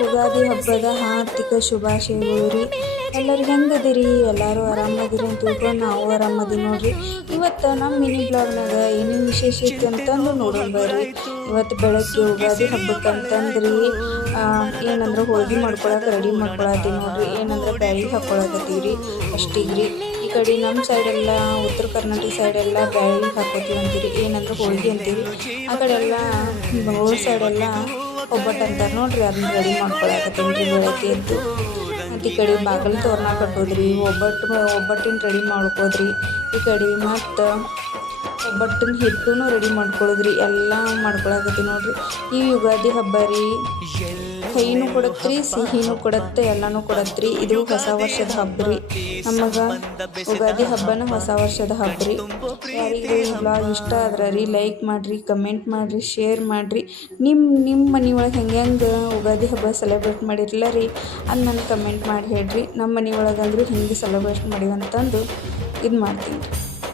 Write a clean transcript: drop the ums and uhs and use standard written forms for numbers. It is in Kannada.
ಯುಗಾದಿ ಹಬ್ಬದ ಆರ್ಥಿಕ ಶುಭಾಶಯಗಳು ರೀ. ಎಲ್ಲರೂ ಹೆಂಗದಿರಿ? ಎಲ್ಲರೂ ಆರಾಮದಿರಿ ಅಂತ ತಿಳ್ಕೊಂಡು ನಾವು ಆರಾಮದಿ ನೋಡ್ರಿ. ಇವತ್ತು ನಮ್ಮ ಮಿನಿ ಬ್ಲಾಗ್ನಾಗ ಏನೇನು ವಿಶೇಷ ಐತಿ ಅಂತಂದು ನೋಡೋಣ ಬರ್ರಿ. ಇವತ್ತು ಬೆಳಗ್ಗೆ ಯುಗಾದಿ ಹಬ್ಬಕ್ಕೆ ಅಂತಂದ್ರಿ ಏನಂದ್ರೆ ಹೋಳಿಗೆ ಮಾಡ್ಕೊಳಕ್ಕೆ ರೆಡಿ ಮಾಡ್ಕೊಳತ್ತೀವಿ ನೋಡ್ರಿ. ಏನಂದ್ರೆ ಬ್ಯಾಳಿ ಹಾಕ್ಕೊಳಕತ್ತೀವಿ ರೀ ಅಷ್ಟಿಗೆ ರೀ. ಈ ಕಡೆ ನಮ್ಮ ಸೈಡೆಲ್ಲ ಉತ್ತರ ಕರ್ನಾಟಕ ಸೈಡೆಲ್ಲ ಬ್ಯಾಳಿ ಹಾಕೋತೀವಿ ಅಂತೀರಿ, ಏನಂದ್ರೆ ಹೋಳಿಗೆ ಅಂತೀವಿ. ಆ ಕಡೆ ಎಲ್ಲ ರೋಡ್ ಸೈಡೆಲ್ಲ ಒಬ್ಬಟ್ಟು ಅಂತಾರೆ ನೋಡ್ರಿ, ಅದನ್ನ ರೆಡಿ ಮಾಡ್ಕೊಳಕತ್ತೀನಿ ರೀ ಬೆಳಗ್ಗೆ ಎದ್ದು. ಮತ್ತು ಈ ಕಡೆ ಬಾಗಿಲು ತೋರಣ ಕಟ್ಟೋದ್ರಿ, ಒಬ್ಬಟ್ಟಿನ ರೆಡಿ ಮಾಡ್ಕೋದ್ರಿ. ಈ ಕಡೆ ಮತ್ತು ಒಬ್ಬಟ್ಟಿನ ಹಿಟ್ಟು ರೆಡಿ ಮಾಡ್ಕೊಳ್ಳೋದ್ರಿ, ಎಲ್ಲ ಮಾಡ್ಕೊಳಕತ್ತೀವಿ ನೋಡ್ರಿ. ಈ ಯುಗಾದಿ ಹಬ್ಬ ರೀ ಕೈನೂ ಕೊಡತ್ರಿ, ಸಿಹಿನೂ ಕೊಡತ್ತೆ, ಎಲ್ಲನೂ ಕೊಡತ್ರಿ. ಇದು ಹೊಸ ವರ್ಷದ ಹಬ್ಬ ರೀ. ನಮಗೆ ಯುಗಾದಿ ಹಬ್ಬನ ಹೊಸ ವರ್ಷದ ಹಬ್ಬ ರೀ. ಯಾರಿಗೂ ಈ ಬ್ಲಾಗ್ ಇಷ್ಟ ಆದ್ರೆ ರೀ ಲೈಕ್ ಮಾಡಿರಿ, ಕಮೆಂಟ್ ಮಾಡಿರಿ, ಶೇರ್ ಮಾಡಿರಿ. ನಿಮ್ಮ ಮನೆಯೊಳಗೆ ಹೆಂಗೆ ಯುಗಾದಿ ಹಬ್ಬ ಸೆಲೆಬ್ರೇಟ್ ಮಾಡಿರಲ್ಲ ರೀ, ಅದು ನನಗೆ ಕಮೆಂಟ್ ಮಾಡಿ ಹೇಳ್ರಿ. ನಮ್ಮ ಮನೆಯೊಳಗಂದ್ರೂ ಹಿಂಗೆ ಸೆಲೆಬ್ರೇಟ್ ಮಾಡಿವಂತಂದು ಇದು ಮಾಡ್ತೀನಿ ರೀ.